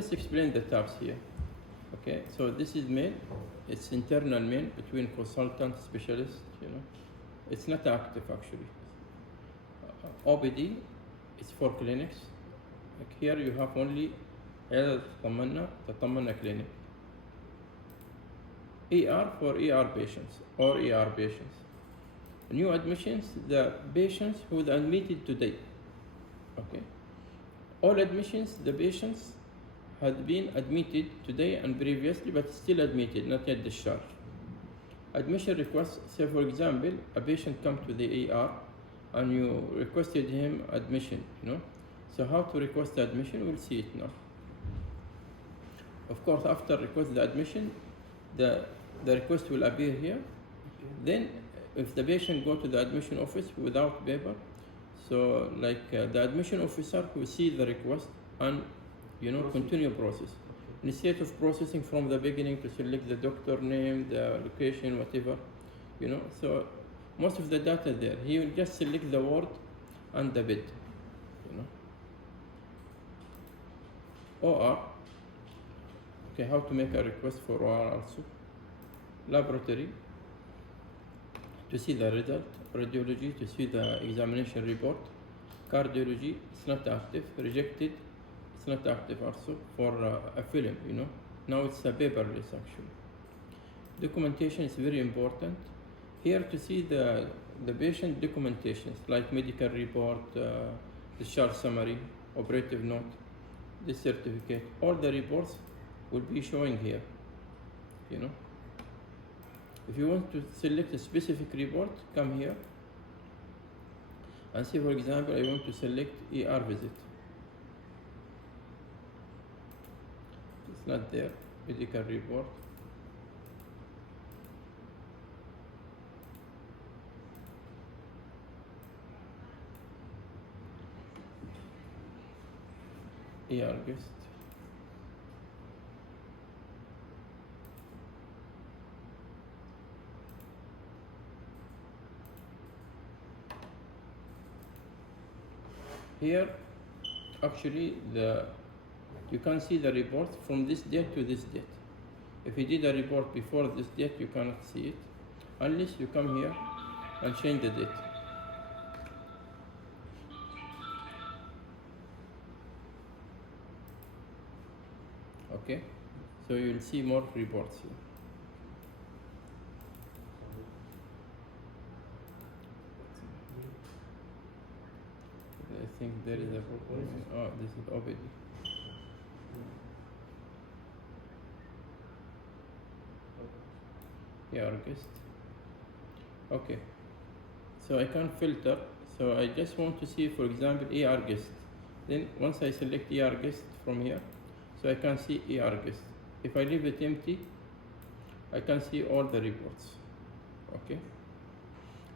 just explain the tabs here. Okay, so this is mail. It's internal mail between consultant specialist. It's not active actually. OBD is for clinics. Like here you have only عيادة تطمنا clinic. ER for ER patients or ER patients. New admissions, the patients who are admitted today. Okay. All admissions, the patients had been admitted today and previously, but still admitted, not yet discharged. Admission requests, say for example, a patient come to the ER and you requested him admission, So how to request the admission, we'll see it now. Of course, after request the admission, the request will appear here. Then if the patient go to the admission office without paper, so the admission officer will see the request and continue process. Instead of processing from the beginning to select the doctor name, the location, whatever, so most of the data there, he will just select the ward and the bed, OR. Okay, how to make a request for OR also. Laboratory, to see the result. Radiology, to see the examination report. Cardiology, it's not active. Rejected, it's not active also. For a film, Now it's a paperless actually. Documentation is very important. Here to see the patient documentations like medical report, discharge summary, operative note, this certificate, all the reports will be showing here, If you want to select a specific report, come here and see, for example, I want to select ER visit. It's not there, medical report. ER guest. Here, actually, you can see the report from this date to this date. If you did a report before this date, you cannot see it, unless you come here and change the date. Okay, so you will see more reports here. I think there is a problem. Oh, this is OBD. ER guest. Okay, so I can filter. So I just want to see, for example, ER guest. Then once I select ER guest from here, so I can see ER guest. If I leave it empty, I can see all the reports. Okay.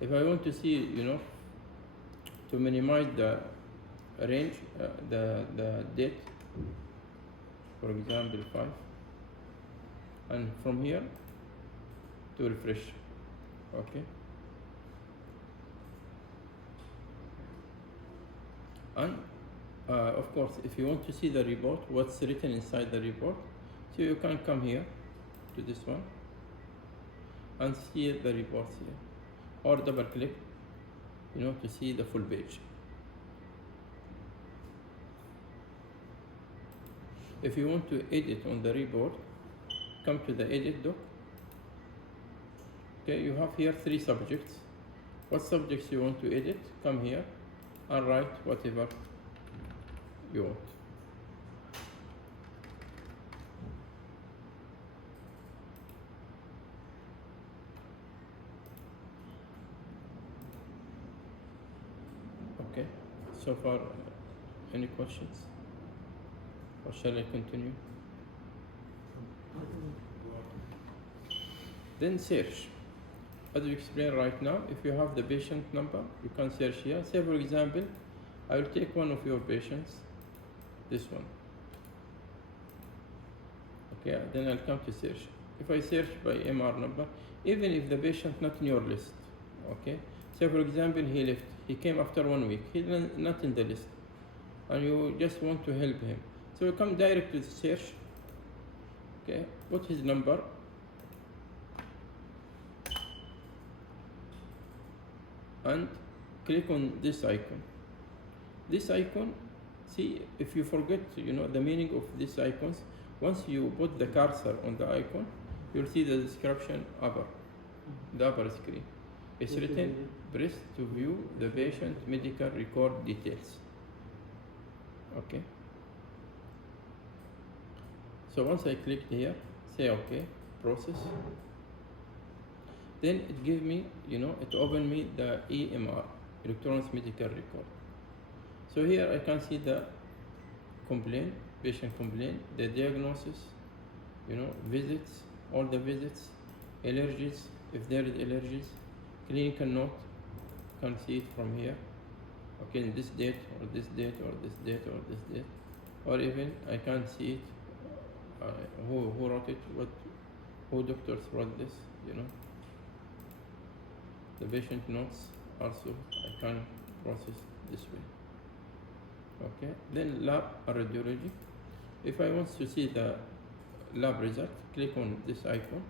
If I want to see, to minimize the range, the date, for example 5, and from here to refresh. Okay. And of course, if you want to see the report, what's written inside the report, so you can come here to this one and see the reports here, or double click, to see the full page. If you want to edit on the report, come to the edit doc. Okay, you have here 3 subjects. What subjects you want to edit, come here and write whatever you want. Okay, so far any questions? Or shall I continue? Then search. As we explained right now, if you have the patient number, you can search here. Say for example, I will take one of your patients, this one. Okay, then I'll come to search. If I search by MR number, even if the patient not in your list, okay. Say for example, he left, he came after 1 week, he's not in the list, and you just want to help him. So you come direct to the search. Okay, put his number. And click on this icon. This icon, see, if you forget, the meaning of these icons, once you put the cursor on the icon, you'll see the description the upper screen. It's written, press to view the patient medical record details. Okay. So once I clicked here, say okay, process. Then it gives me, it opened me the EMR, electronic medical record. So here I can see the complaint, patient complaint, the diagnosis, visits, all the visits, allergies, if there is allergies, clinical note, can see it from here. Okay, this date or this date or this date or this date, or even I can see it, who wrote it, who doctors wrote this, The patient notes also I can process this way. Okay, then lab radiology. If I want to see the lab result, click on this icon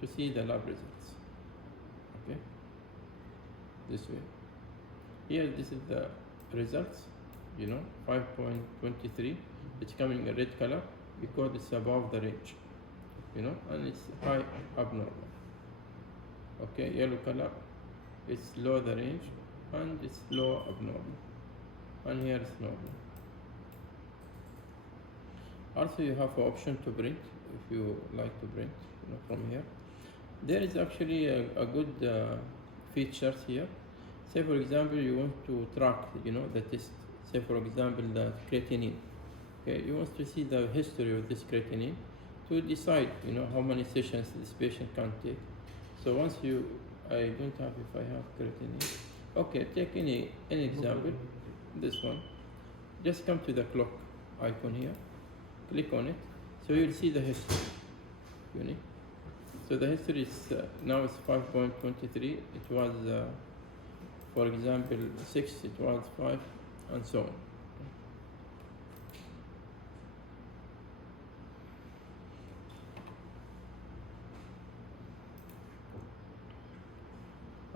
to see the lab results. Okay, this way. Here, this is the results. 5.23. It's coming in red color because it's above the range. And it's high abnormal. Okay, yellow color, it's low the range, and it's low abnormal, and here it's normal. Also, you have an option to print if you like to print, from here. There is actually a good features here. Say for example, you want to track, the test. Say for example, the creatinine. Okay, you want to see the history of this creatinine to decide, how many sessions this patient can take. So once I don't have, if I have creatinine. Okay, take any example, this one. Just come to the clock icon here, click on it. So you'll see the history, So the history is, now it's 5.23. It was, for example, 6, it was 5, and so on.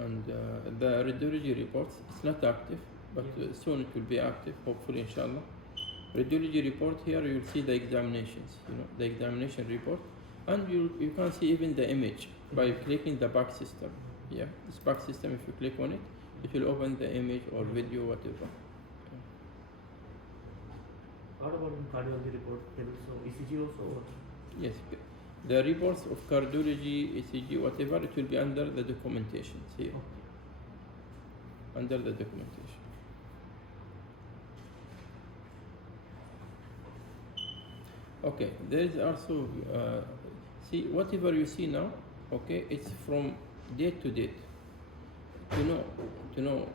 And the radiology reports, it's not active, but soon it will be active, hopefully, inshallah. Radiology report, here you'll see the examinations, the examination report, and you can see even the image by clicking the back system. Yeah, this back system, if you click on it, it will open the image or video, whatever. What about the cardiology report? So ECG also? Yes, the reports of cardiology, ECG, whatever, it will be under the documentation here. Under the documentation. Okay, there is also, see, whatever you see now, okay, it's from date to date. To know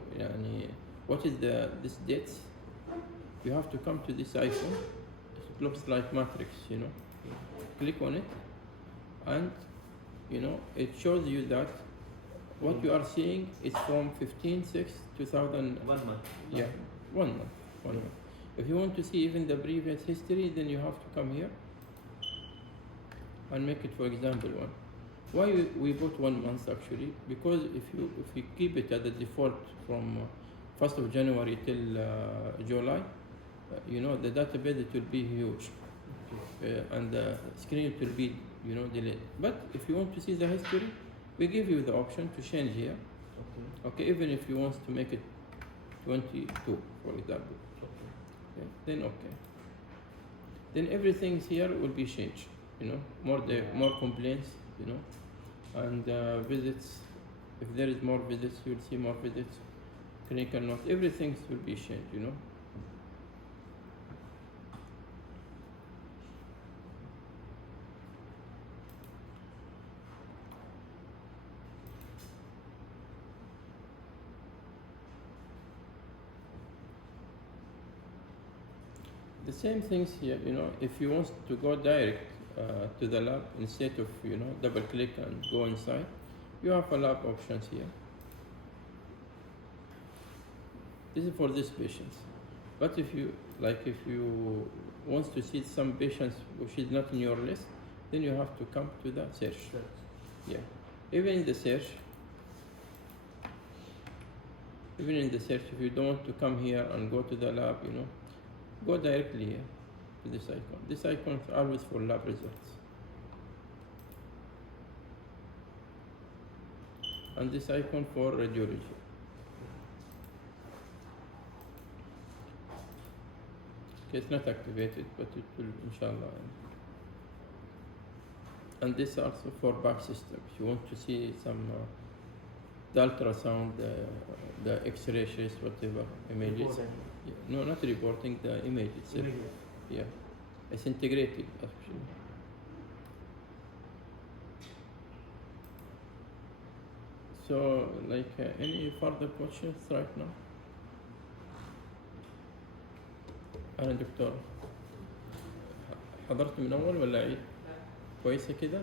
what is this dates, you have to come to this icon. It looks like matrix, Click on it, and it shows you that what you are seeing is from 15/6/2000. 1 month. Yeah, 1 month. If you want to see even the previous history, then you have to come here and make it, for example, 1. Why we put 1 month actually? Because if you keep it at the default from 1st of January till July, the database, it will be huge, and the screen, it will be delayed. But if you want to see the history, we give you the option to change here. Okay, even if you want to make it 22, for example. Okay. Then everything here will be changed. More complaints. And visits. If there is more visits, you'll see more visits. Clinical notes, everything will be changed. The same things here, if you want to go direct to the lab instead of, double click and go inside, you have a lab options here. This is for these patients. But if you like if you want to see some patients which is not in your list, then you have to come to the search. Yeah. Even in the search, if you don't want to come here and go to the lab, go directly here to this icon. This icon is always for lab results. And this icon for radiology. Okay, it's not activated, but it will, inshallah. And this also for back system. If you want to see some the ultrasound, the X-ray trace, whatever images. Yeah, no, not reporting, the image itself. Yeah, it's integrated actually. So, like, any further questions right now? أنا دكتور حضرت من أول ولا عيد؟ كويسة كده؟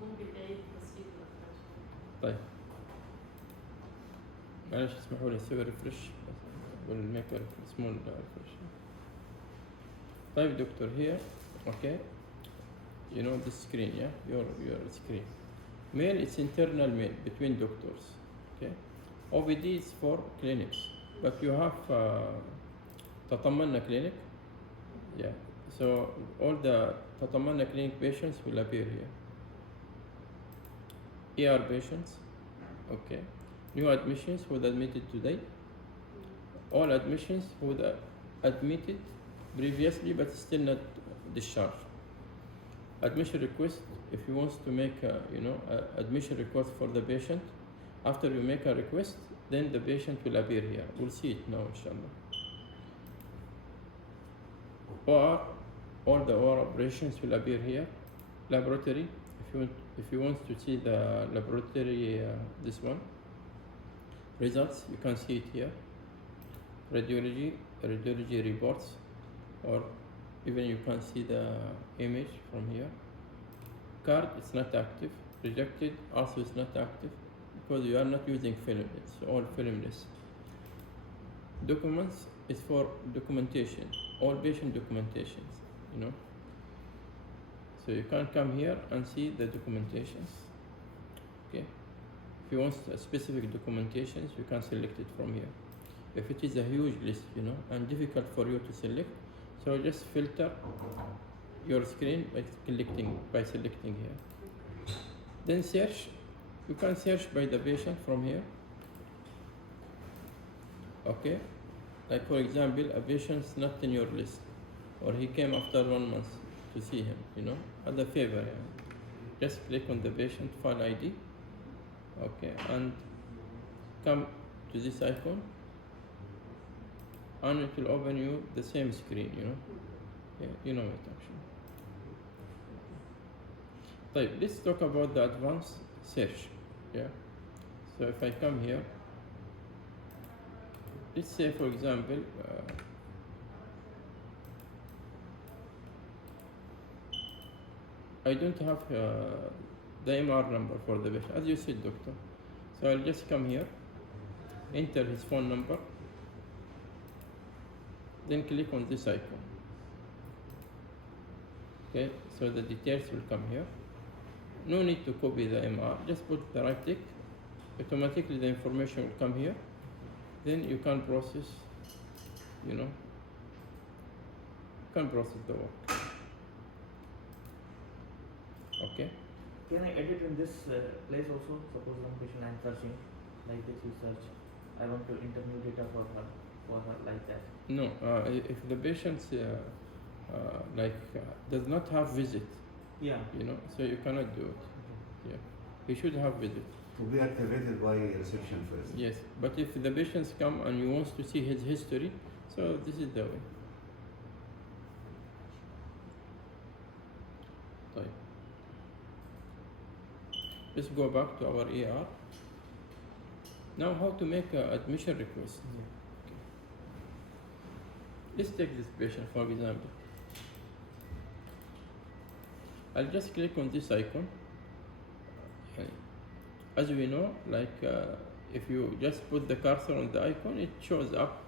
ممكن تعيد تصفيق الأفكار. طيب معلش اسمحوا لي أسوي ريفرش والميك سمول ريفرش. طيب دكتور here, okay, you know this screen, yeah, your screen. Mail is internal mail between doctors, okay. OPD is for clinics, but you have تطمنا clinic, yeah. So all the تطمنا clinic patients will appear here. ER patients, okay. New admissions who admitted today. All admissions who admitted previously but still not discharged. Admission request, if you want to make a, admission request for the patient, after you make a request, then the patient will appear here. We'll see it now, inshallah. OR, all the OR operations will appear here. Laboratory, if you want to see the laboratory, this one, results, you can see it here. Radiology reports, or even you can see the image from here. Card, it's not active. Rejected, also it's not active because you are not using film, it's all filmless. Documents is for documentation, all patient documentations, So you can come here and see the documentations, okay. If you want a specific documentations, you can select it from here. If it is a huge list, and difficult for you to select, so just filter your screen by selecting here. Then search, you can search by the patient from here, okay. Like for example, a patient is not in your list, or he came after 1 month to see him, as a favor, just click on the patient file ID, okay, and come to this icon, and it will open you the same screen, Yeah, you know it actually. طيب, let's talk about the advanced search, yeah. So if I come here, let's say for example, I don't have the MR number for the patient, as you said, doctor. So I'll just come here, enter his phone number, then click on this icon. Okay, so the details will come here. No need to copy the MR, just put the right tick. Automatically the information will come here. Then you can process, you can process the work. Okay. Can I edit in this place also? Suppose one patient I am searching, like this you search, I want to enter new data for her like that. No, if the patient does not have visit, Yeah. so you cannot do it. Yeah, he should have visit. To be activated by reception first. Yes, but if the patients come and you want to see his history, so this is the way. طيب. Let's go back to our ER. Now how to make an admission request. Okay. Let's take this patient for example. I'll just click on this icon. As we know, if you just put the cursor on the icon, it shows up,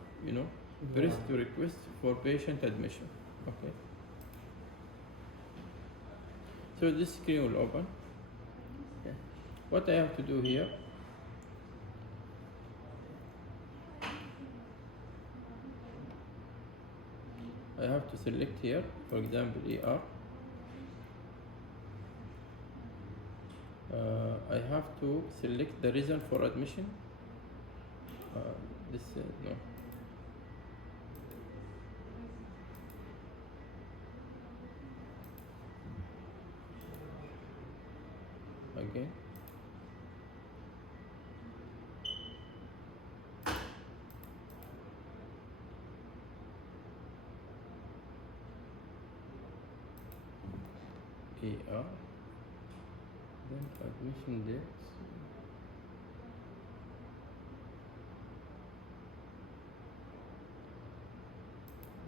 Press to request for patient admission. Okay. So this screen will open. Okay. What I have to do here, I have to select here, for example, ER. I have to select the reason for admission. This no. Again. ER. Then admission dates.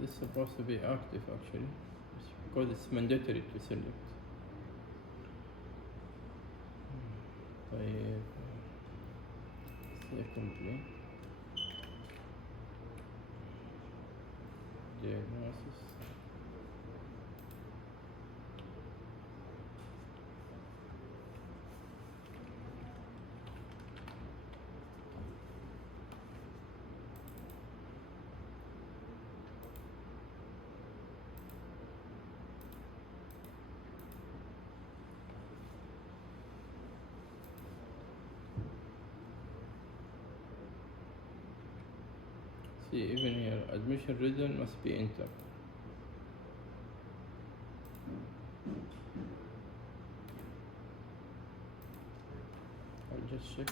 This is supposed to be active actually, because it's mandatory to select. طيب say complaint, diagnosis, see even here admission reason must be entered. I'll just check.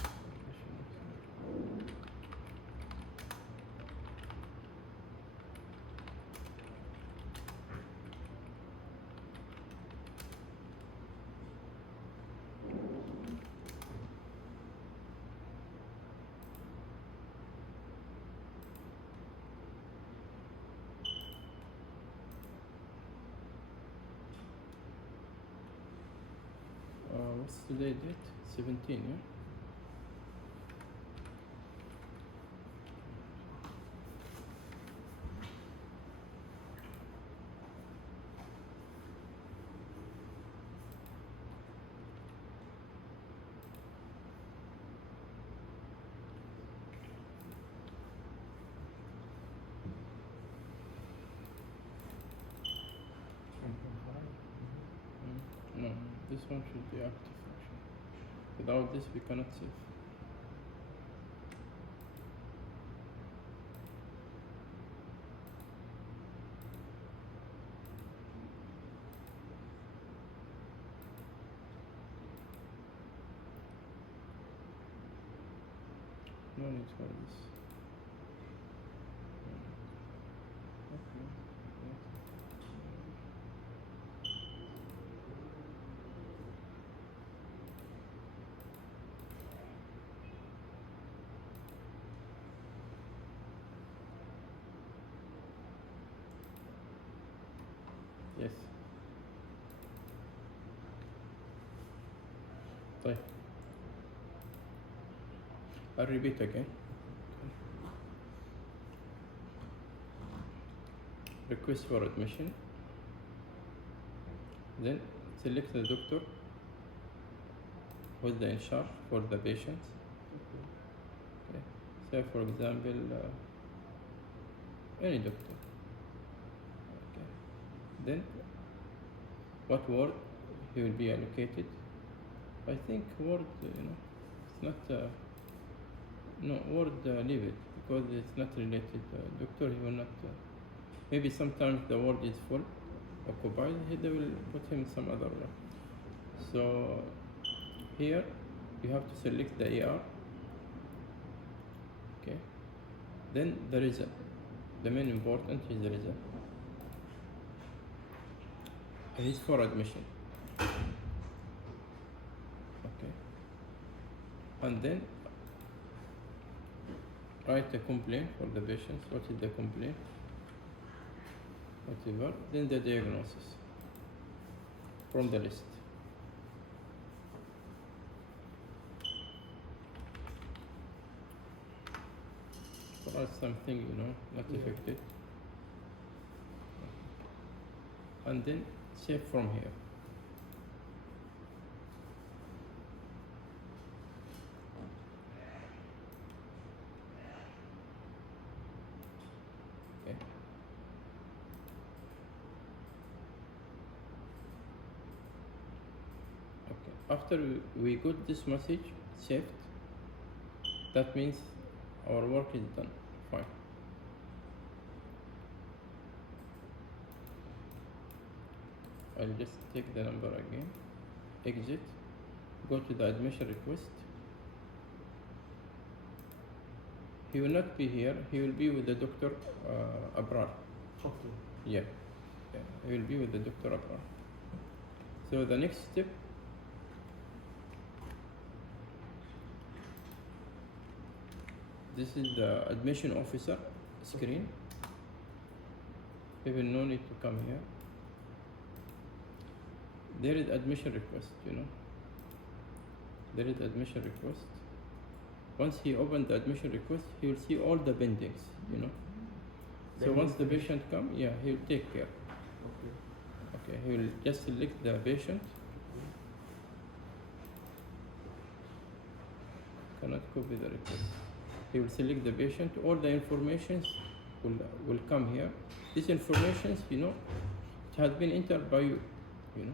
What's today date? 17, yeah? No, this one should be active actually. Without this we cannot save. No need for this. Okay. Yes. طيب. I'll repeat again. Request for admission. Then select the doctor who is in charge for the patient. Okay. Say for example, any doctor. Okay. Then what ward he will be allocated. I think ward, it's not. No, ward leave it because it's not related. Doctor, he will not. Maybe sometimes the ward is full, occupied. They will put him in some other one. So here you have to select the ER. Okay. Then the reason. The main important is the reason. It is for admission. Okay. And then write a complaint for the patients. What is the complaint? Whatever. Then the diagnosis from the list. So or something, you know, not Yeah. affected. And then save from here. Okay. Okay. After we got this message saved, that means our work is done. Fine. I'll just take the number again, exit, go to the admission request. He will not be here, he will be with the Dr. Abrar. Okay. Yeah. Yeah, he will be with the Dr. Abrar. So the next step, this is the admission officer screen. People no need to come here. There is admission request, you know. There is admission request. Once he opens the admission request, he will see all the pendings, you know. So Then once he the patient come, yeah, he will take care. Okay. Okay, he will just select the patient. Cannot copy the request. He will select the patient. All the informations will come here. This information, you know, it has been entered by you, you know.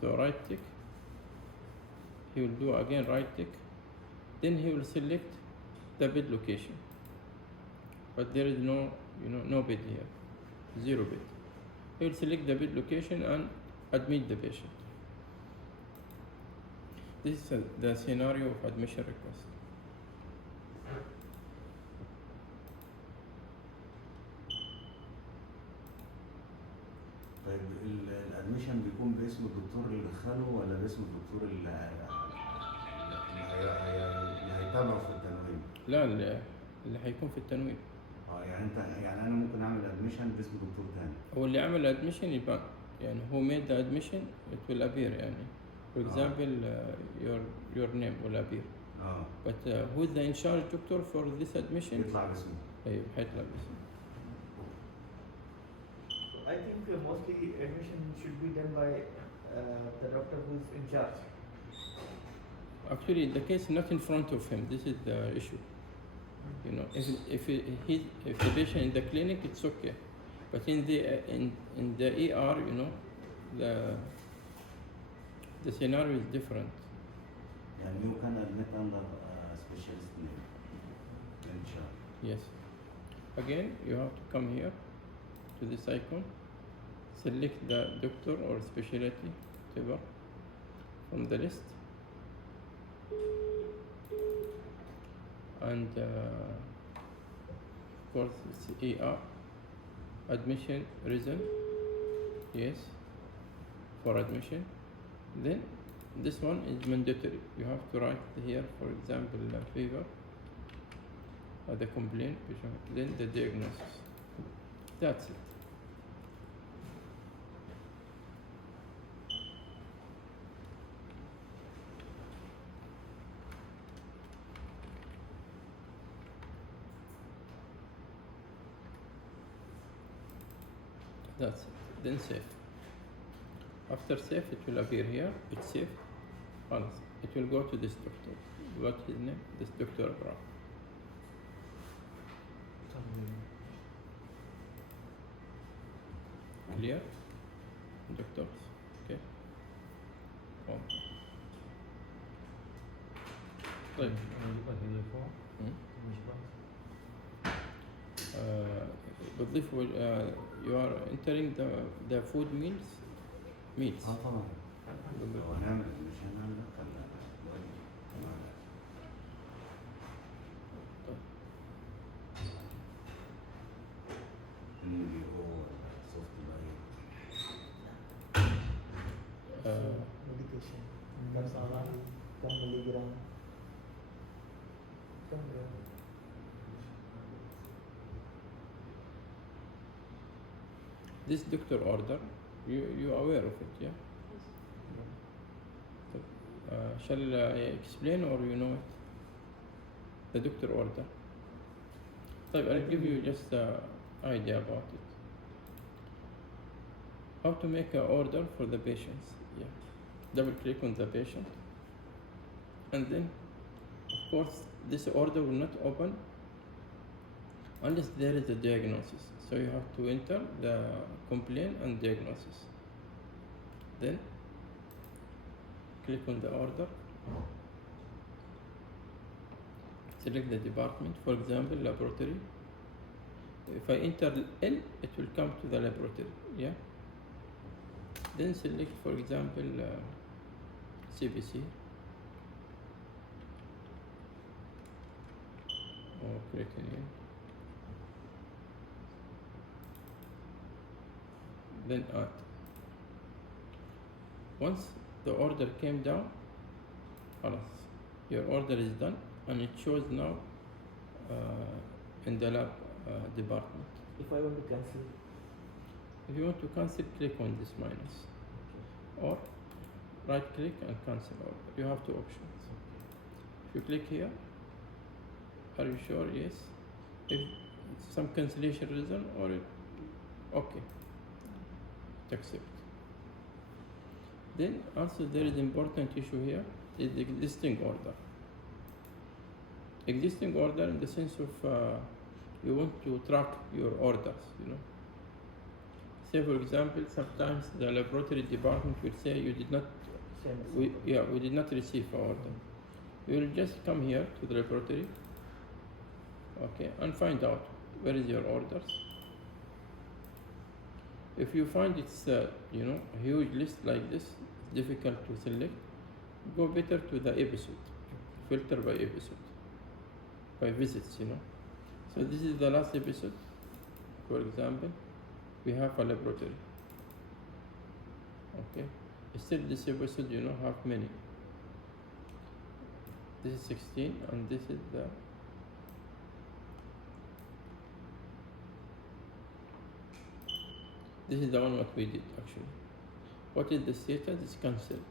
So right tick. He will do again right tick. Then he will select the bed location. But there is no, you know, no bed here. 0 bed. He will select the bed location and admit the patient. This is the scenario of admission request. طيب الادميشن بيكون باسم الدكتور اللي دخله ولا باسم الدكتور اللي هيتابعه في التنويم؟ لا، اللي هيكون في التنويم. يعني انت يعني انا ممكن اعمل ادميشن باسم دكتور تاني. هو اللي عمل admission يبقى يعني who made the admission it will appear يعني. For example, your name will appear. But who is the in charge doctor for this admission? يطلع باسمه. أيوه هيطلع باسمه. I think mostly admission should be done by the doctor who is in charge. Actually, the case is not in front of him. This is the issue. You know, if the patient in the clinic, it's okay. But in the ER, you know, the scenario is different. يعني you can admit under specialist name. In charge. Yes. Again, you have to come here to this icon, select the doctor or specialty, whatever, from the list, and of course it's ER, admission reason, yes, for admission. Then this one is mandatory. You have to write here, for example, fever, the complaint, then the diagnosis. That's it. That's it. Then save. After save, it will appear here. It's saved. It will go to this doctor. What's his name? This Dr. Abra. Clear? Doctors. Okay. طيب. بتضيف you are entering the food meals. طبعا. لو هنعمل مش هنعمل Medication. Masalah, kan miligram. This doctor order, you are aware of it, yeah? Shall I explain or you know it? The doctor order. I'll give you just an idea about it. How to make an order for the patients. Yeah. Double click on the patient. And then, of course, this order will not open unless there is a diagnosis. So you have to enter the complaint and diagnosis. Then, click on the order. Select the department, for example, laboratory. If I enter L, it will come to the laboratory, yeah? Then select, for example, CBC or creatinine. Then add. Once the order came down, your order is done, and it shows now in the lab department. If I want to cancel, If you want to cancel, click on this minus, or right click and cancel order. You have two options. If you click here, are you sure? Yes. If it's some cancellation reason, or okay, accept. Then also there is important issue here is the existing order. Existing order in the sense of you want to track your orders, you know. Say for example, sometimes the laboratory department will say you did not, we did not receive an order. You will just come here to the laboratory, okay, and find out where is your orders. If you find it's you know, a huge list like this, it's difficult to select, go better to the episode, filter by episode, by visits, you know. So this is the last episode, for example. We have a laboratory. Okay. Still this episode, you know, have many. This is 16 and this is the one what we did actually. What is the status? It's cancelled.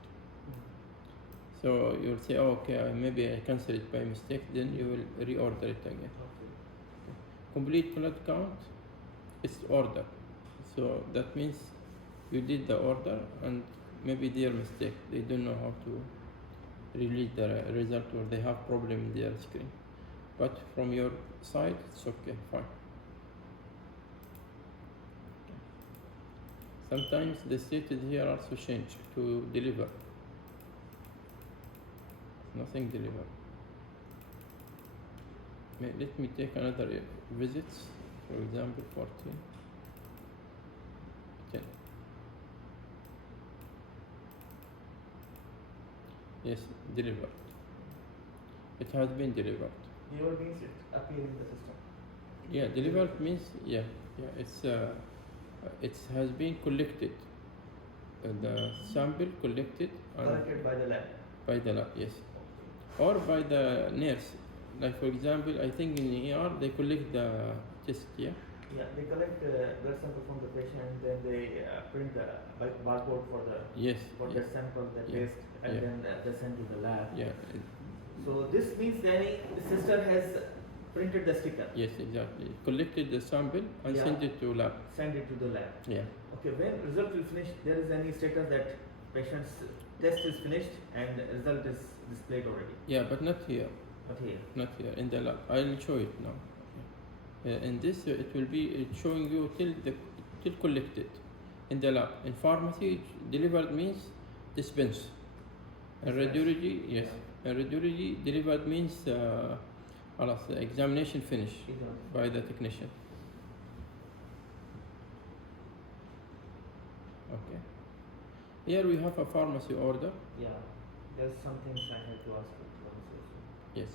So you'll say, oh, okay, maybe I cancelled it by mistake, then you will reorder it again. okay. Complete blood count, it's order. So that means you did the order and maybe their mistake. They don't know how to release the result, or they have problem in their screen. But from your side, it's okay, fine. Sometimes the status here also change to deliver. Nothing delivered. Let me take another visits, for example, 14. 10. Yes, delivered. It has been delivered. Delivered means it appears in the system. Yeah, delivered means it's it has been collected. The sample collected and Collected by the lab. by the lab, yes, or by the nurse. Like for example, I think in ER they collect the test. Yeah. Yeah, they collect blood sample from the patient and then they print the barcode for the Yes. for yes. that sample, the Yeah. test, and Yeah. then they send to the lab. Yeah. So this means that the sister has printed the sticker, Yes, exactly. Collected the sample and Yeah. sent it to lab. send it to the lab. Yeah. Okay, when result will finish, there is any status that patient's test is finished and result is displayed already. Yeah, but not here. But here, Not here in the lab. I'll show it now. In this, it will be showing you till collected in the lab. In pharmacy, delivered means dispense. In radiology, yes. In radiology, delivered means the examination finished by the technician. Okay. Here we have a pharmacy order. yeah, there's some things I have to ask for also. Yes.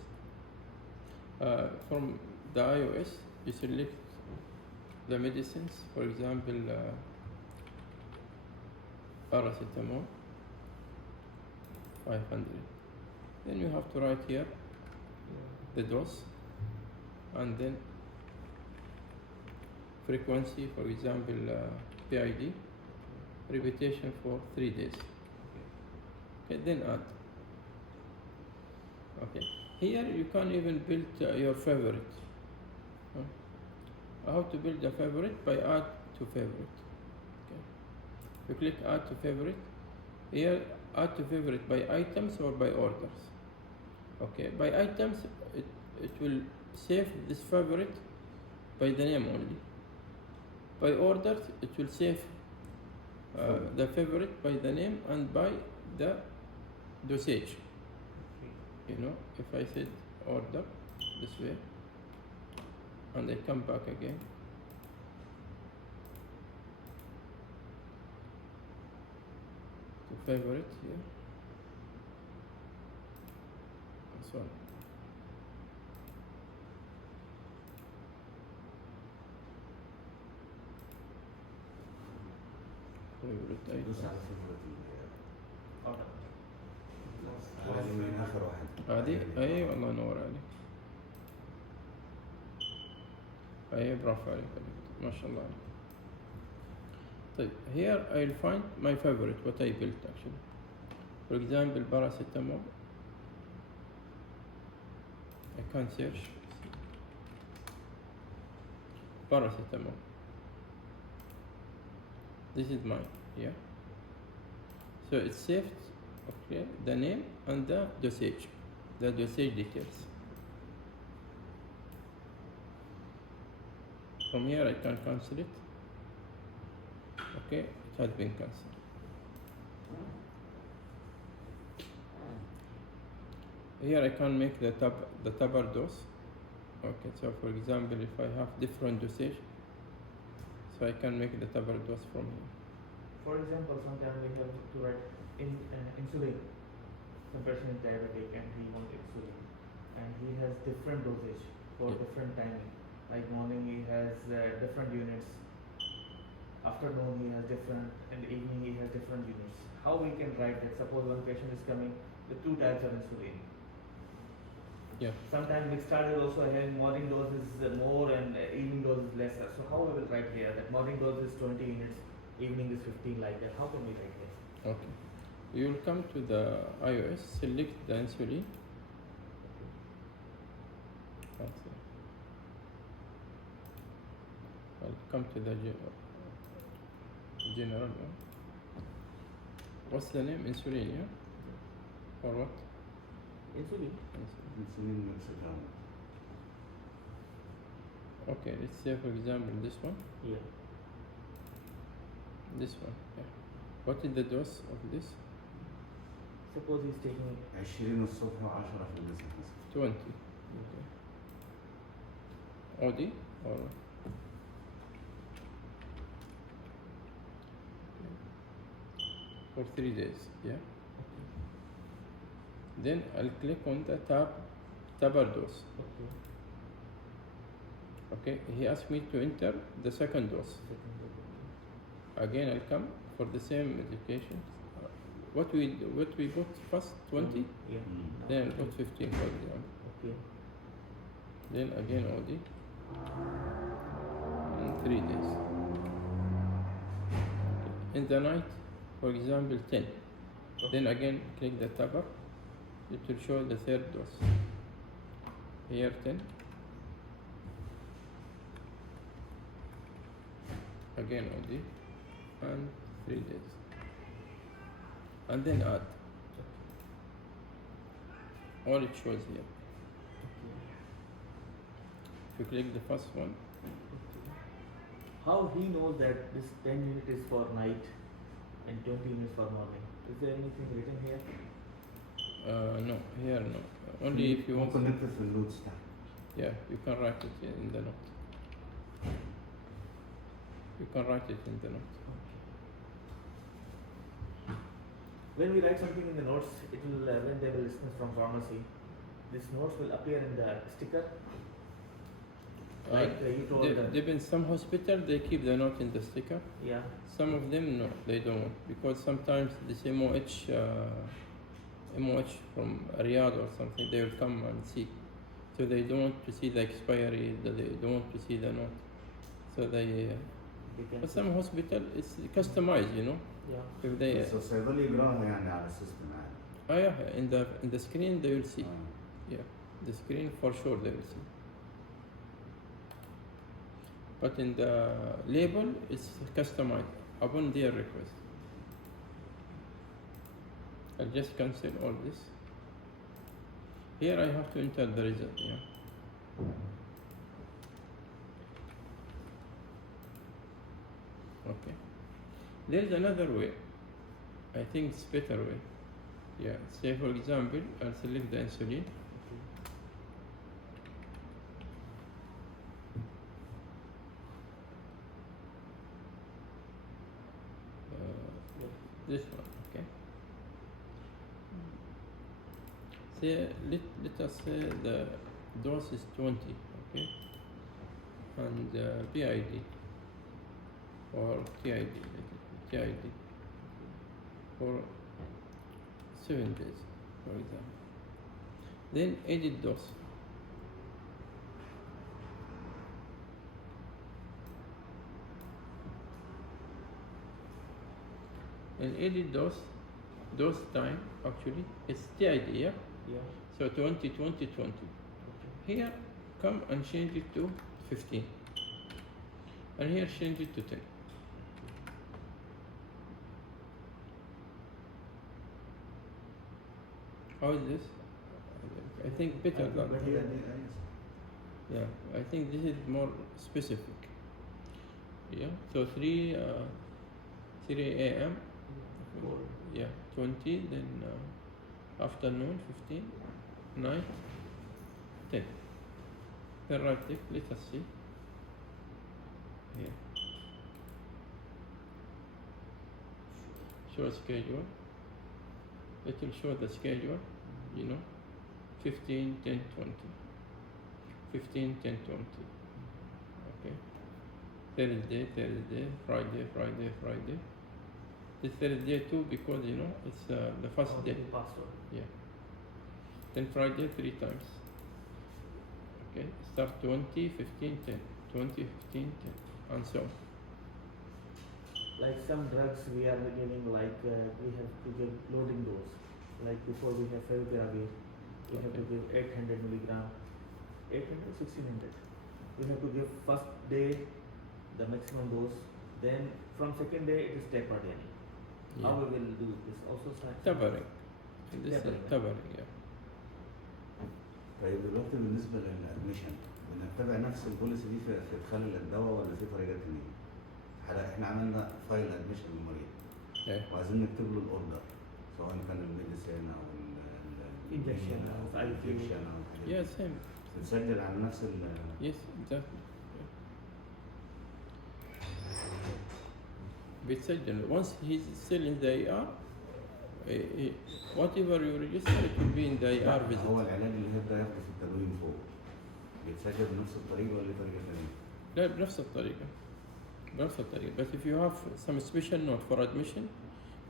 From the iOS, you select the medicines, for example, paracetamol, 500. Then you have to write here the dose, and then frequency, for example, PID, repetition for 3 days. Okay, then add. Okay, here you can even build your favorite. How to build a favorite by add to favorite. Okay. You click add to favorite. Here, add to favorite by items or by orders. Okay, by items, it will save this favorite by the name only. By orders, it will save the favorite by the name and by the dosage. You know, if I said order this way and I come back again, to favorite here, and so on. Favorite item. دوس على فكرة Order. هذه من آخر واحد. هذه اي والله ينور عليك. اي برافو عليك ما شاء الله عليك. طيب here I'll find my favorite what I built actually. For example paracetamol. I can search paracetamol. This is mine, yeah. So it's saved, okay, the name and the dosage details. From here I can cancel it. Okay, it has been cancelled. Here I can make the tabar dose. Okay, so for example, if I have different dosage, so I can make the tabar dose from here. For example, sometimes we have to write insulin. Some person is diabetic and he wants insulin, and he has different dosage for Yeah. different timing. Like morning he has different units, afternoon he has different, and evening he has different units. How we can write that? Suppose one patient is coming with 2 types of insulin. Yeah. Sometimes mixed starter also having morning dose is more and evening dose is lesser. So how we will write here that morning dose is 20 units, evening is 15, like that? How can we write this? Okay. You will come to the iOS, select the insulin. Okay. I'll come to the general one. What's the name? Insulin, yeah? Or what? Insulin. insulin mixogram. Okay, let's say for example this one. Yeah. This one, yeah. What is the dose of this? Suppose he's taking 20 الصبح و10 في المساء مثلا. 20. Okay. OD or for 3 days, yeah. Then I'll click on the tabar dose. okay. Okay, he asked me to enter the second dose. Again, I'll come for the same medication. What we put first 20, Yeah. then I'll put 15 for example. Okay. Then again OD in 3 days. In the night, for example 10. Then again click the tabar. It will show the third dose. Here 10. Again OD and 3 days. And then add. All it shows here. If you click the first one, How he knows that this 10 unit is for night and 20 units for morning? Is there anything written here? no, here no. Only if you want. ممكن نكتب في النوتس تحت. Yeah, you can write it in the note. You can write it in the note. When we write something in the notes, it will when they will listen from pharmacy, these notes will appear in the sticker. Like you told them. Depends. Some hospital they keep the note in the sticker. Yeah. Some of them no, they don't, because sometimes this MOH from Riyadh or something, they will come and see. So they don't want to see the expiry. They don't want to see the note. So they. They can But some hospital it's customized, you know. Yeah. If they. بس الصيدلي يقراها يعني على السيستم عادي. Yeah, in the screen they will see. Yeah, the screen for sure they will see. but in the label it's customized upon their request. I'll just cancel all this. Here I have to enter the result, yeah. Okay. There is another way. I think it's better way. Yeah, say for example, I'll select the insulin. This one, okay. Say, let us say the dose is 20, okay, and PID or TID, TID for 7 days, for example. Then edit dose. And edit dose time actually it's TID, yeah? Yeah. So 20, 20, 20. Here, come and change it to 15. And here, change it to 10. How is this? I think better than Better Yeah, than yeah, yeah, I think this is more specific. Yeah, so 3 a.m. Four. Yeah, 20, then afternoon 15, night 10. Then right click, let us see. Here. Show schedule. It will show the schedule, you know, 15, 10, 20. 15, 10, 20. Okay. Thursday, Friday, Friday, Friday. The Thursday too because you know it's the first Oh, day. the password. Yeah. Then Friday 3 times. Okay. Start 20, 15, 10. 20, 15, 10. And so on. Like some drugs we are giving, like we have to give loading dose. Like before we have favipiravir, we have to Okay. give 800 milligram, 800, 1600. We have to give first day the maximum dose. Then from second day it is tapered in. How Yeah. we will do this also science? Tapering. This is Tapering. tapering, yeah. طيب دلوقتي بالنسبة للأدميشن بنتبع نفس البوليسي دي في إدخال الدواء ولا في طريقة تانية؟ احنا عملنا فايل أدميشن للمريض Yeah. وعايزين نكتب له الأوردر سواء كان الميديسين أو Injection أو IV. الانجكشن أو الحاجات Yeah, دي. same. بتسجل على نفس Yes, exactly. بيتسجل. Once he's still in the ER, whatever you register, it will be in the ER visit. هو العلاج اللي هيبدأ ياخده في التدوين فوق بيتسجل بنفس الطريقة ولا طريقة تانية؟ لا بنفس الطريقة. بنفس الطريقة. But if you have some special note for admission,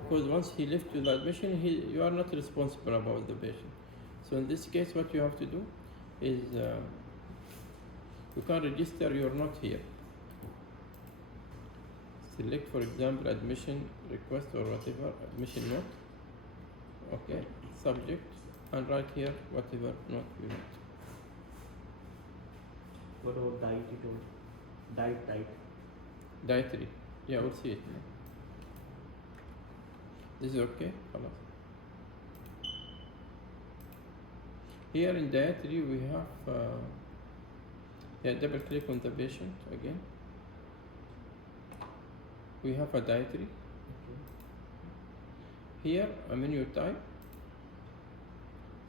because once he left to the admission, you are not responsible about the patient. So in this case, what you have to do is you can register your note here. Select, for example, admission request or whatever, admission note. Okay, subject, and write here whatever note you want. What about diet? You told diet. Dietary. Yeah, we'll see it now. This is okay? خلاص. Here in dietary we have double click on the patient again. We have a dietary. Okay. Here a menu type.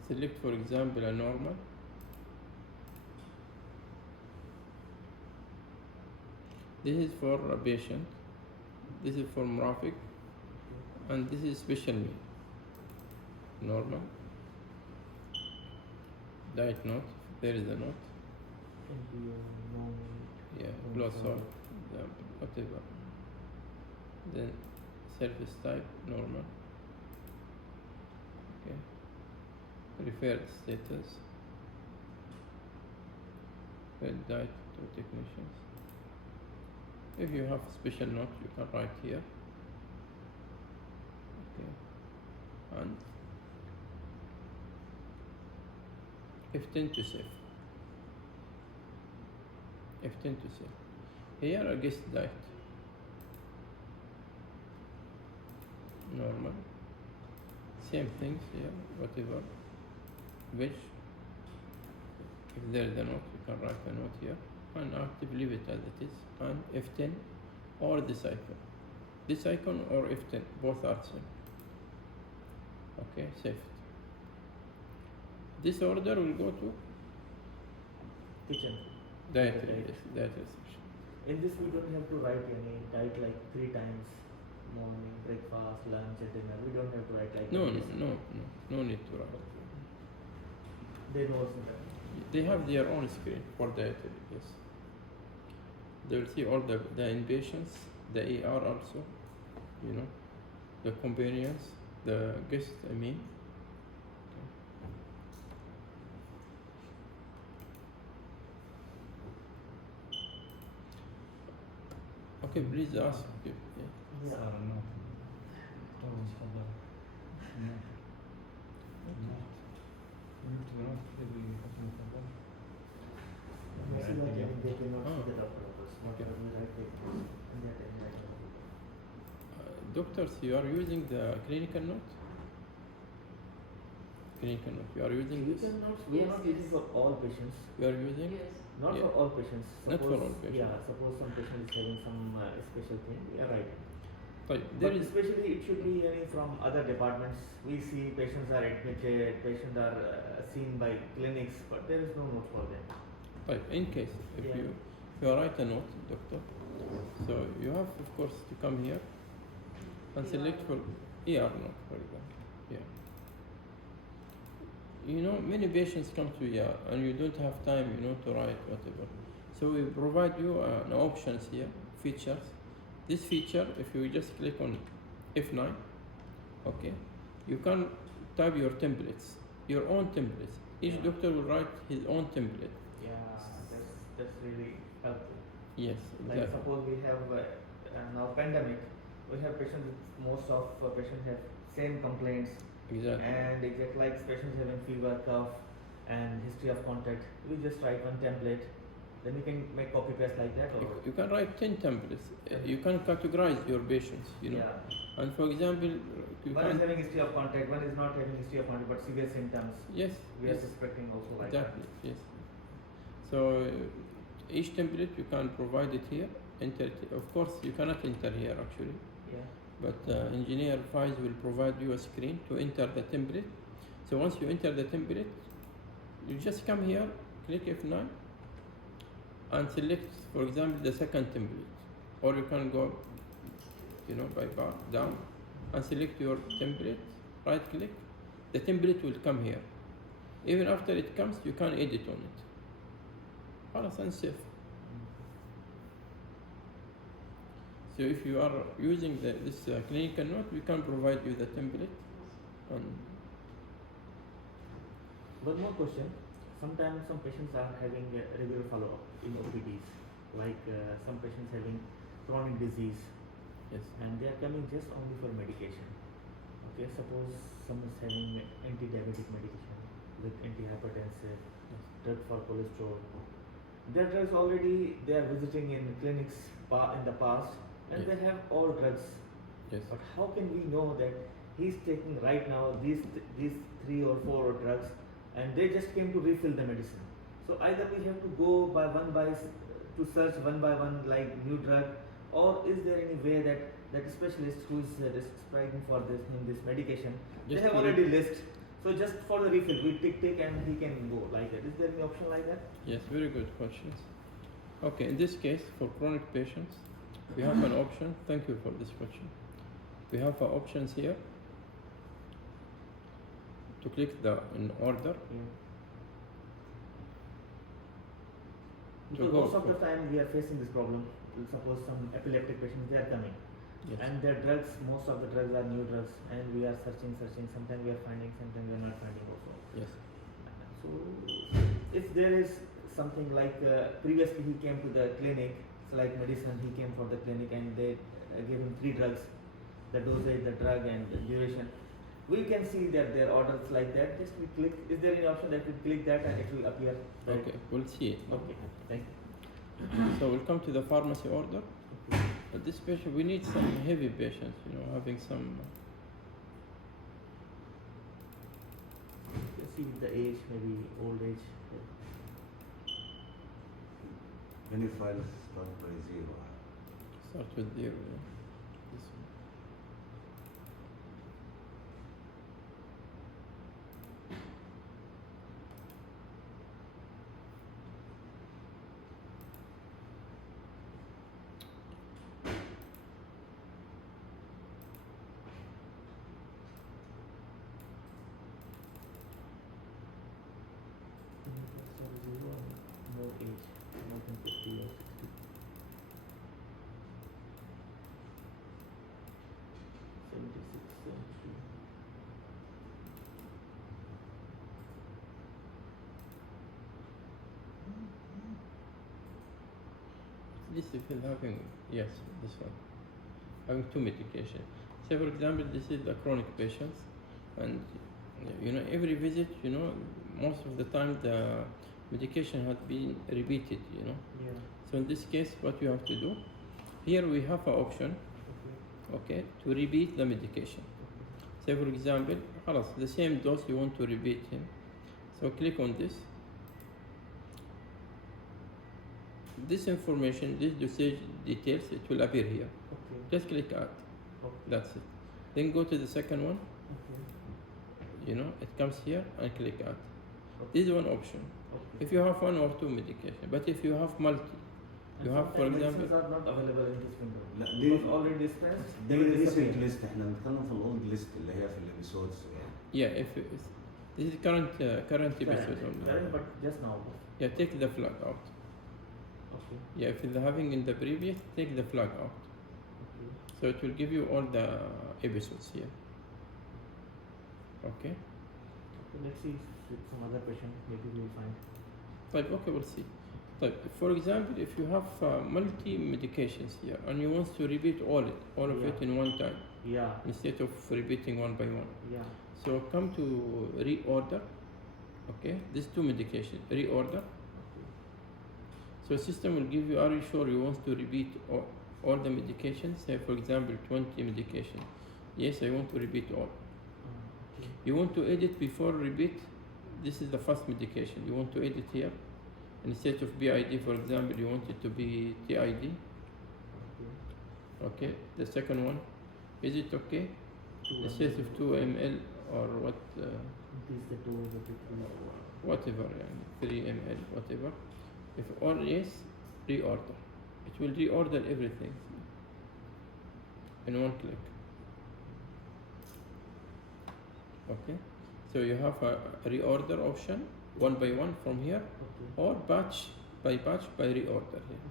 Select for example a normal. This is for a patient. This is for Murafik. And this is special meal. Normal. Diet note. There is a note. Can be no. Yeah, low salt, whatever. Then service type normal. Okay. Referred status. Referred diet to technicians. If you have special note, you can write here. Okay. And F10 to save. F10 to save. Here a guest diet. Normal. Same things here, whatever. Which, if there is a note, you can write a note here. And active, leave it as it is. And F10 or this icon. This icon or F10, both are same. Okay, save it. This order will go to Kitchen. dietary, Diet. yes, dietary section. In this we don't have to write any diet like 3 times, morning, breakfast, lunch, and dinner. We don't have to write like No, this. no need to write. They know that. They have their own screen for dietary, yes. They will see all the inpatients, the ER also, you know, the companions, the guests, I mean. Okay, please ask. Yeah. Yeah. No. تفضل. No. We see that they cannot Ah. see the doctor first. Whatever we write, they can see. And they are telling right now. Doctors, you are using the clinical note? Clinical note, you are using We this? cannot, we are not Yes, using yes. for all patients. You are using? Yes. Not Yeah. for all patients. Not for all patients. Yeah, suppose some patient is having some special thing, we are writing. But But there is, especially it should be from other departments. We see patients are admitted, patients are seen by clinics, but there is no note for them. but in case, if Yeah. you write a note, doctor, so you have, of course, to come here and select for ER note, for example. Yeah. You know, many patients come to ER and you don't have time, you know, to write whatever. So we provide you an options here, features. This feature, if you just click on F9, okay, you can type your templates, your own templates. Each doctor will write his own template. Yeah, that's really helpful. Yes, Like exactly. suppose we have now pandemic, we have patients. Most of patients have same complaints, Exactly. and exact like patients having fever, cough, and history of contact. We just write one template. Then you can make copy paste like that, or You can write 10 templates. You can categorize your patients, you know. yeah. And for example, you One is can. having history of contact, one is not having history of contact, but severe symptoms. Yes, We are yes, suspecting also like exactly, yes. So each template you can provide it here. Enter it. Of course, you cannot enter here actually, that. Yeah. but engineer files will provide you a screen to enter the template. So once you enter the template, you just come here, click F9, and select, for example, the second template, or you can go, you know, by bar down and select your template. Right click, the template will come here. Even after it comes, you can edit on it. خلاص and save. So if you are using this clinical note, we can provide you the template. And One more question. Sometimes some patients are having a regular follow-up in OPDs, like some patients having chronic disease, yes, and they are coming just only for medication. Okay, suppose someone is having anti-diabetic medication with antihypertensive, drug for cholesterol. Their drugs already they are visiting in clinics in the past, and Yes. they have all drugs. yes, But how can we know that he's taking right now these 3 or 4 drugs, and they just came to refill the medicine? So either we have to go to search one by one like new drug, or is there any way that specialist who is prescribing for this medication, they Just have to already list. So just for the refill, we tick and he can go like that. Is there any option like that? yes, very good questions. Okay, in this case, for chronic patients, we have an option. Thank you for this question. We have options here to click the in order. Yeah. To Because go most of the for- time we are facing this problem. Suppose some epileptic patients they are coming. Yes. And their drugs, most of the drugs are new drugs, and we are searching. Sometimes we are finding, sometimes we are not finding also. Yes. So, if there is something like previously he came to the clinic, it's like medicine, he came for the clinic and they gave him 3 drugs, the dosage, the drug, and the duration. We can see that their orders like that. Just we click. Is there any option that we click that and it will appear? Okay, we'll see it. Okay. Thank you. So we'll come to the pharmacy order. Okay. But this patient, we need some heavy patients, you know, having some. Let's see the age, maybe old age. When you file start by 0. Start with 0. Yeah. This one. More age, more than 50 or 60. 76, 72. This if he's having, yes, this one. Having 2 medication. Say for example, this is the chronic patients, and you know every visit, you know, most of the time the medication has been repeated, you know. Yeah. So in this case, what you have to do, here we have an option, Okay. okay, to repeat the medication. Say for example, خلاص, the same dose you want to repeat him. So click on this. This information, this dosage details, it will appear here. Okay. Just click add. Okay. That's it. Then go to the second one. Okay. You know, it comes here and click add. Okay. This is one option. Okay. If you have 1 or 2 medication, but if you have multi, you have, for sometimes example, medicines are not available in this window. لا Because دي already dispensed. دي they will ريسنت disappear. ليست، احنا بنتكلم في الاولد ليست اللي هي في الابيسودز يعني. yeah, if it's, this is current episode only. Current, but just now. Yeah, take the flag out. Okay. Yeah, if it's having in the previous, take the flag out. Okay. So it will give you all the episodes here. Okay. Okay, let's see with some other patient, maybe we will find. But okay, we'll see. But for example, if you have multi medications here and you want to repeat all of Yeah. it in one time Yeah. instead of repeating one by one. Yeah. So come to reorder. Okay, these 2 medications, reorder. Okay. So system will give you, are you sure you want to repeat all the medications? Say for example 20 medication. Yes, I want to repeat all. Okay. You want to edit before repeat? This is the first medication. You want to edit here. Instead of BID, for example, you want it to be TID. Okay. Okay. The second one, is it okay? 2 Instead of 2 ml or what, Increase the dose of it to whatever, 3 ml, whatever. If all yes, reorder. It will reorder everything in one click. Okay. So you have a reorder option 1 by 1 from here, Okay. or batch by reorder here.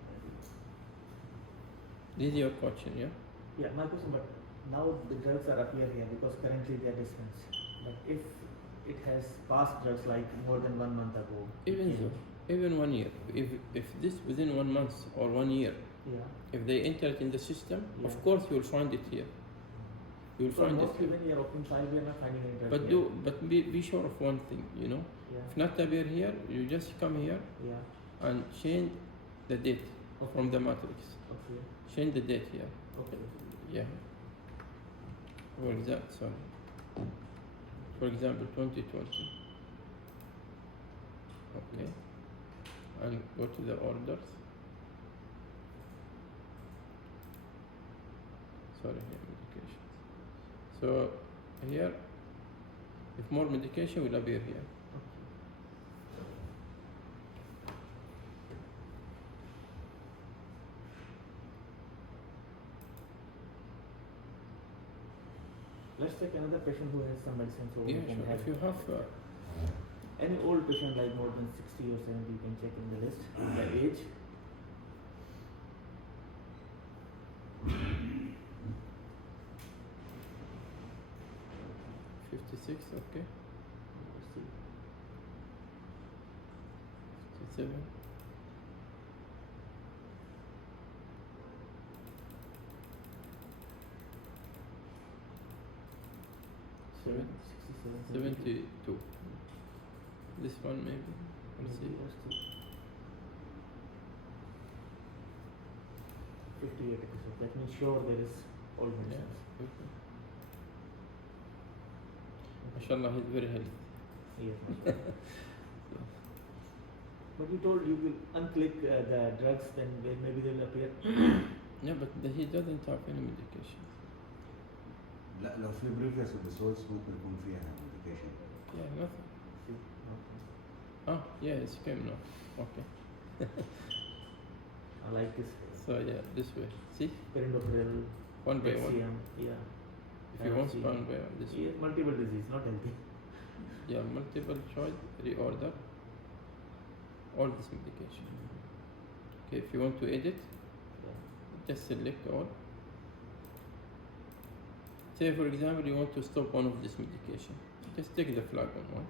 This is your question, yeah? Yeah, my question, but now the drugs are appear here because currently they are dispensed. But if it has past drugs like more than 1 month ago. Even yeah. so, even 1 year. If this within 1 month or 1 year, Yeah. if they enter it in the system, Yeah. of course you will find it here. You will So find it mostly here. when you are opening file, we are not finding any drug But here. be sure of one thing, you know. Yeah. If not appear here, you just come here Yeah. and change the date Okay. from the matrix. Okay. Change the date here. Okay. Yeah. For example, sorry. For example, 2020. Okay. And go to the orders. Sorry, here, medications. So here, if more medication will appear here. Let's take another patient who has some medicine. So Yeah, we can sure. have If you have any old patient like more than 60 or 70, you can check in the list the age. '56, okay. Let's see. '57. Seven, 67, 72. This one maybe. Let's see. Let's see. 58 episodes. That means sure there is old Yeah. medicines. Okay. Mashallah, he's very healthy. Yes, mashallah. But you told you will unclick the drugs, then maybe they will appear. Yeah, but he doesn't have any medication. لا لو في بريفيوس ابيسودز ممكن يكون فيها ميديكيشن. Yeah, nothing. Okay. Ah, yeah, it's came now. Okay. I like this. So yeah, this way. See, Perindopril, one by one. HCM, yeah. If you want HCM. one by one, this way. Yeah, multiple disease, not healthy. Yeah, multiple choice, reorder, all this medication. Okay, if you want to edit, Yeah. just select all. Say for example, you want to stop one of this medication. Just take the flag on one.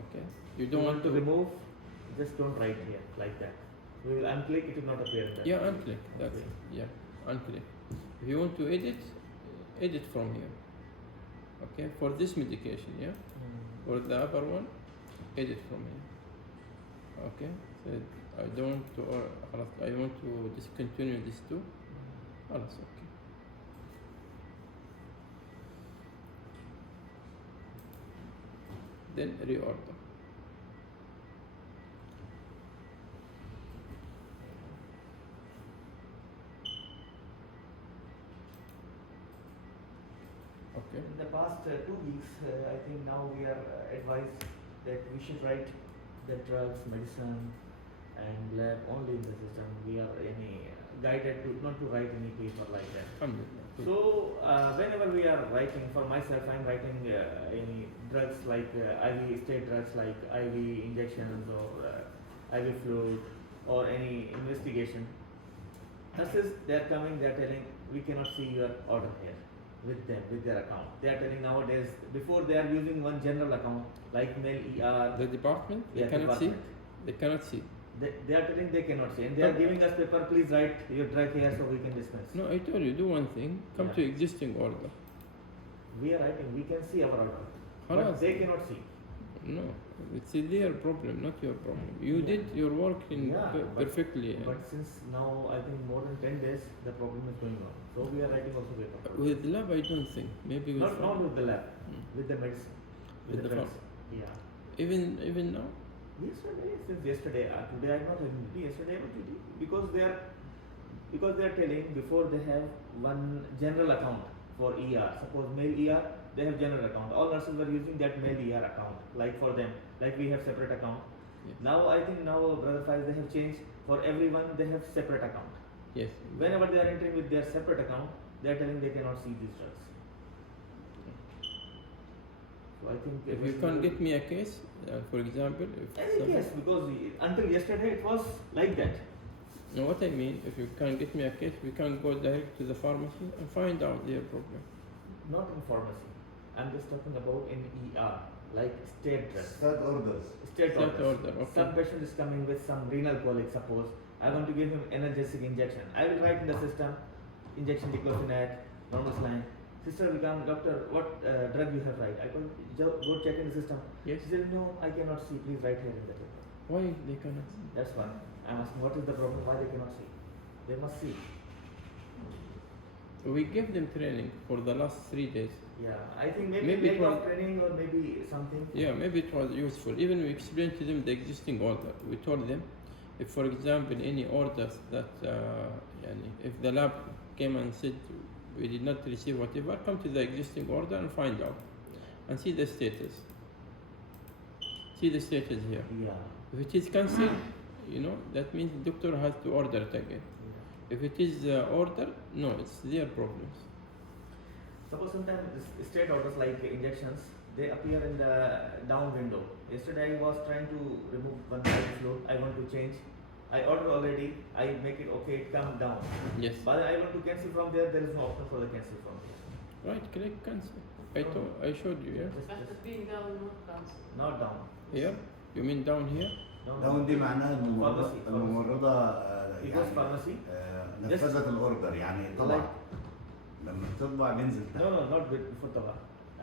Okay. You don't want to remove, just don't write here like that. We will unclick, it will not appear in that. Yeah, unclick. That's Okay. it. Yeah, unclick. If you want to edit, edit from here. Okay, for this medication, yeah. For the upper one, edit from here. Okay. So I don't want to. I want to discontinue this too. Alles okay. Then reorder. Okay. In the past 2 weeks, I think now we are advised that we should write the drugs, medicine, and lab only in the system. We are guided to not to write any paper like that. Alhamdulillah. Good. So whenever we are writing, for myself, I'm writing any drugs like IV state drugs like IV injections or IV fluid or any investigation. Nurses, they are coming, they are telling we cannot see your order here with them, with their account. They are telling nowadays, before they are using one general account like mail ER. The department, they Yeah, cannot department. see. They cannot see. They are telling they cannot see, and they are giving us paper. Please write your drug here so we can dispense. No, I told you, do one thing. Come Yeah. to existing order. We are writing. We can see our order, Khalas. but they cannot see. No, it's their problem, not your problem. You Yeah. did your work in Yeah, but- perfectly. But since now I think more than 10 days, the problem is going on. So we are writing also paper. With lab, I don't think. Maybe with Not with the lab, Mm. with the medicine, With the the drugs. Yeah. even now. Yesterday, since yesterday, today I'm not having duty. Yesterday I was duty because they are telling before they have one general account for ER. Suppose mail ER, they have general account. All nurses were using that mail ER account, like for them, like we have separate account. Yes. Now I think now Brother Faiz they have changed. For everyone they have separate account. Yes. Whenever they are entering with their separate account, they are telling they cannot see these drugs. So I think If you can't get me a case, for example, if yes, because until yesterday it was like that. no, what I mean, if you can't get me a case, we can go direct to the pharmacy and find out their problem. Not in pharmacy. I'm just talking about in ER, like state drugs. ستات اوردرز. State State orders. order, okay. Some patient is coming with some renal colic, suppose. I want to give him analgesic injection. I will write in the system, injection diclofenac, normal saline. Sister will come, doctor, what drug you have write? I told, go check in the system. Yes. She said, no, I cannot see. Please write here in the paper. Why they cannot? That's why I'm asking, what is the problem? Why they cannot see? They must see. We gave them training for the last 3 days. Yeah, I think maybe Maybe lack it of was- training or maybe something. Yeah, maybe it was useful. Even we explained to them the existing order. We told them, if for example any orders that, if the lab came and said we did not receive whatever, come to the existing order and find out, and see the status. See the status here. Yeah. If it is cancelled, that means the doctor has to order it again. If it is ordered, no, it's their problems. Suppose sometimes this state orders like injections, they appear in the down window. Yesterday I was trying to remove one side fluid. I want to change. I ordered already. I make it okay. It comes down. Yes. But I want to cancel from there. There is no option for the cancel from here. Right, click cancel. I showed you, yeah? After being down, not cancel. Not down. Here? You mean down here? No. داون دي معناها Pharmacy. الممرضة It was pharmacy. نفذت الاوردر يعني طبعا لما تطبع بينزل تحت. No, not before Taba.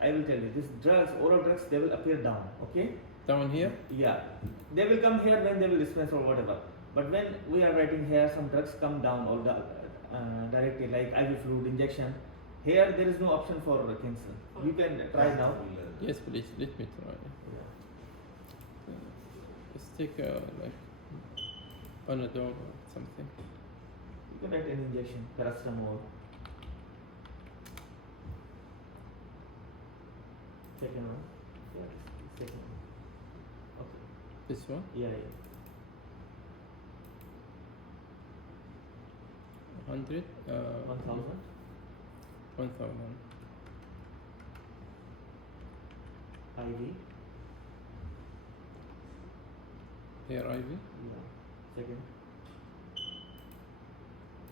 I will tell you. These drugs, oral drugs, they will appear down. Okay? Down here? Yeah. They will come here when they will dispense or whatever. But when we are writing here, some drugs come down or directly, like IV fluid injection. Here there is no option for cancel. You can try now. Yes, please, let me try. Let's take like Panadol or something. You can write an injection, paracetamol. Second one. Yeah, second one. Okay. This one? Yeah. 100? 1000. 1000. IV. Here IV? Yeah. Second.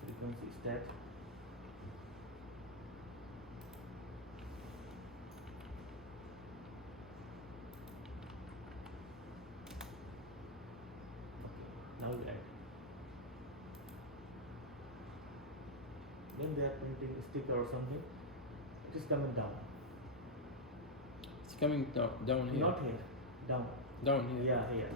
Frequency stat. Now we add. When they are printing a sticker or something, it is coming down. It's coming down here. Not here. Down. Down here. Yeah, here.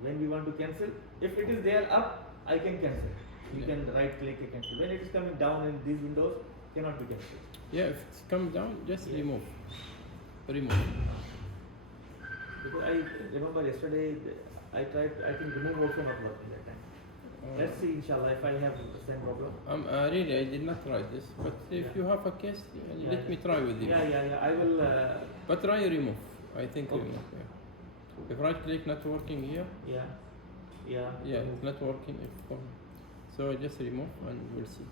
When we want to cancel, if it is there up, I can cancel. You Yeah. can right click and cancel. When it is coming down in these windows, cannot be cancelled. Yeah, if it's come down, just Yeah. remove. Remove. Because I remember yesterday, I tried, I think remove also not working that time. Let's see, inshallah, if I have the same problem. Really, I did not try this, but if Yeah. you have a case, Yeah. let me try with you. Yeah. I will. But try remove. I think Okay. remove. Yeah. If right click not working here, Yeah. yeah, it's not working. So just remove and we'll see.